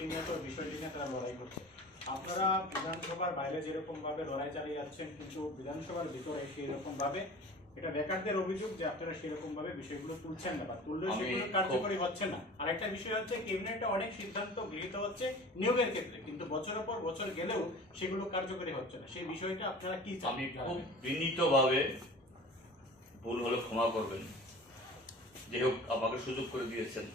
প্রতিনিয়ত বিষয়টি নিয়ে তারা লড়াই করছে। আপনারা বিধানসভার বাইরে যেরকম ভাবে লড়াই চালিয়ে যাচ্ছেন কিন্তু বিধানসভার ভিতরে সেই এটা বেকারদের অভিযোগ যে আপনারা সেরকম ভাবে বিষয়গুলো তুলছেন না বা তুললেও সেগুলো কার্যকরী হচ্ছে না। আরেকটা বিষয় হচ্ছে ক্যাবিনেটে অনেক সিদ্ধান্ত গৃহীত হচ্ছে নিয়োগের ক্ষেত্রে কিন্তু বছরের পর বছর গেলেও সেগুলো কার্যকরী হচ্ছে না। সেই বিষয়টা আপনারা কি আমি খুব বিনীতভাবে ভুল হলে ক্ষমা করবেন। যে হোক আমাকে সুযোগ করে দিয়েছেন।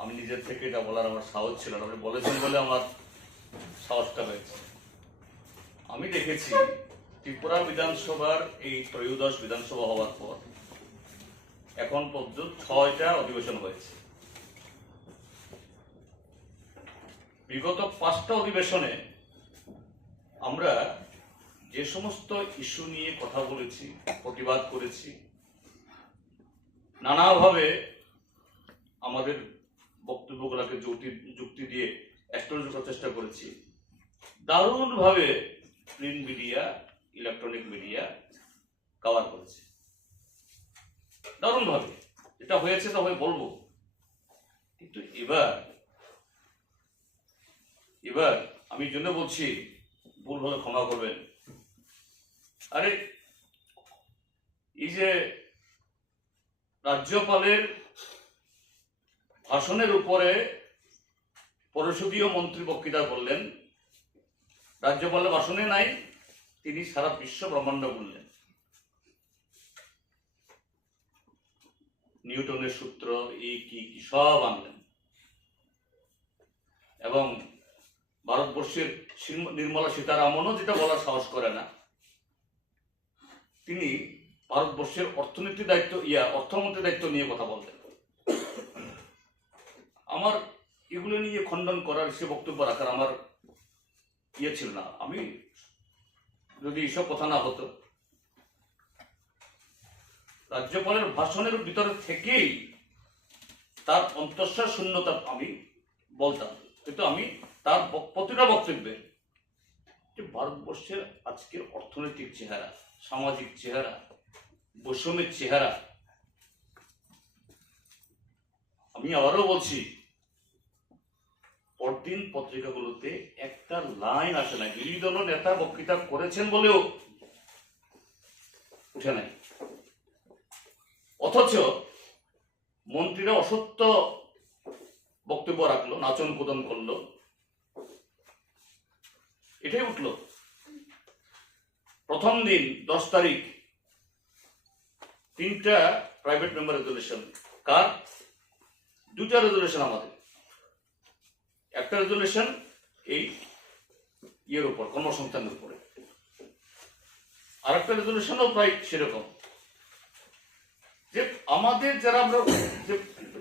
আমি নিজের থেকে এটা বলার আমার সাহস ছিল না। আপনি বলেছেন বলে আমার সাহসটা হয়েছে। আমি দেখেছি ত্রিপুরা বিধানসভার এই ত্রয়োদশ বিধানসভা হওয়ার পর এখন পর্যন্ত ছয়টা অধিবেশন হয়েছে। বিগত পাঁচটা অধিবেশনে আমরা যে সমস্ত ইস্যু নিয়ে কথা বলেছি, প্রতিবাদ করেছি, নানাভাবে আমাদের বক্তব্যগুলোকে যুক্তি যুক্তি দিয়ে এক্সপ্লেন করার চেষ্টা করেছি। দারুণভাবে print media electronic media cover করেছে। দারুণভাবে। এটা হয়েছে তো তবে বলব। কিন্তু এবার এবার আমি জন্য বলছি, ভুল হলে ক্ষমা করবেন। আরে, এই যে রাজ্যপালের ভাষণের উপরে পরিষদীয় মন্ত্রী বক্তৃতা করলেন। রাজ্যপালের ভাষণে নাই, তিনি সারা বিশ্ব ব্রহ্মাণ্ড বললেন। নিউটনের সূত্র এই কি কি, সব আনলেন। এবং ভারতবর্ষের নির্মলা সীতারামনও যেটা বলার সাহস করে না, তিনি ভারতবর্ষের অর্থনীতি দায়িত্ব, ইয়া অর্থমন্ত্রী দায়িত্ব নিয়ে কথা বলতেন। আমার এগুলো নিয়ে খণ্ডন করার সে বক্তব্য রাখার আমার ইয়ে ছিল না। আমি যদি এইসব কথা না হতো, রাজ্যপালের ভাষণের ভিতরে থেকেই তার অন্তঃসার শূন্যতা আমি বলতাম। কিন্তু আমি তার প্রতিটা বক্তব্যে যে ভারতবর্ষের আজকের অর্থনৈতিক চেহারা, সামাজিক চেহারা, বৈষম্যের চেহারা, আমি আবারও বলছি পরদিন পত্রিকাগুলোতে একটা লাইন আসে না বিরোধী দল নেতা বক্তৃতা করেছেন বলেও উঠে নাই। অথচ মন্ত্রীরা অসত্য বক্তব্য রাখল, নাচন কুদন করল। এটাই উঠল। প্রথম দিন, দশ তারিখ, তিনটা প্রাইভেট মেম্বার রেজলিউশন কার? দুটা রেজলিউশন আমাদের। একটা রেজলিউশন এই ইয়ের উপর, কর্মসংস্থানের উপরে। আর একটা রেজলিউশনও প্রায় সেরকম। যে আমাদের যারা আমরা, যে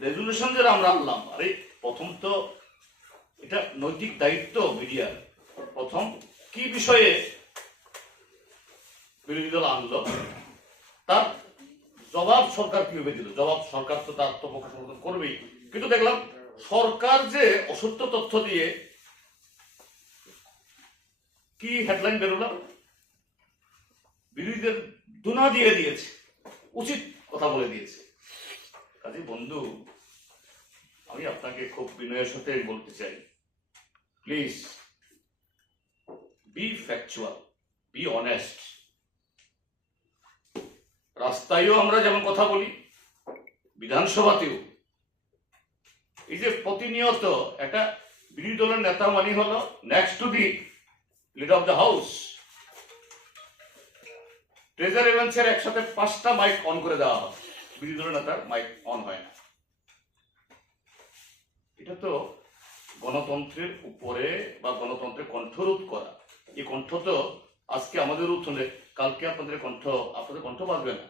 রেজলিউশন যারা আমরা আনলাম, আরে প্রথম তো এটা নৈতিক দায়িত্ব মিডিয়ার। প্রথম কি বিষয়ে বিরোধী দল আনলো, তার জবাব সরকার কীভাবে দিল? জবাব সরকার তো তার আত্মপক্ষ সমর্থন করবেই। কিন্তু দেখলাম সরকার যে অসত্য তথ্য দিয়ে কি হেডলাইন বেরোলো? বিরোধীদের দুনা দিয়ে দিয়েছে। উচিত কথা বলে দিয়েছে। কাজে বন্ধু, আমি আপনাকে খুব বিনয়ের সাথে বলতে চাই। Please be factual be honest রাস্তায়ও আমরা যেমন কথা বলি, বিধানসভাতেও এই যে প্রতিনিয়ত একটা বিরোধী দলের নেতা মানে হলো next to the leader of the house treasure ইভেন্টসের একসাথে পাঁচটা মাইক অন করে দেওয়া হয়। বিরোধী দলের নেতার মাইক অন হয় না। এটা তো গণতন্ত্রের উপরে বা গণতন্ত্রের কণ্ঠরোধ করা। এই কণ্ঠ তো আজকে আমাদের হলে কালকে আপনাদের কণ্ঠ আপনাদের কণ্ঠ বাঁচবে না।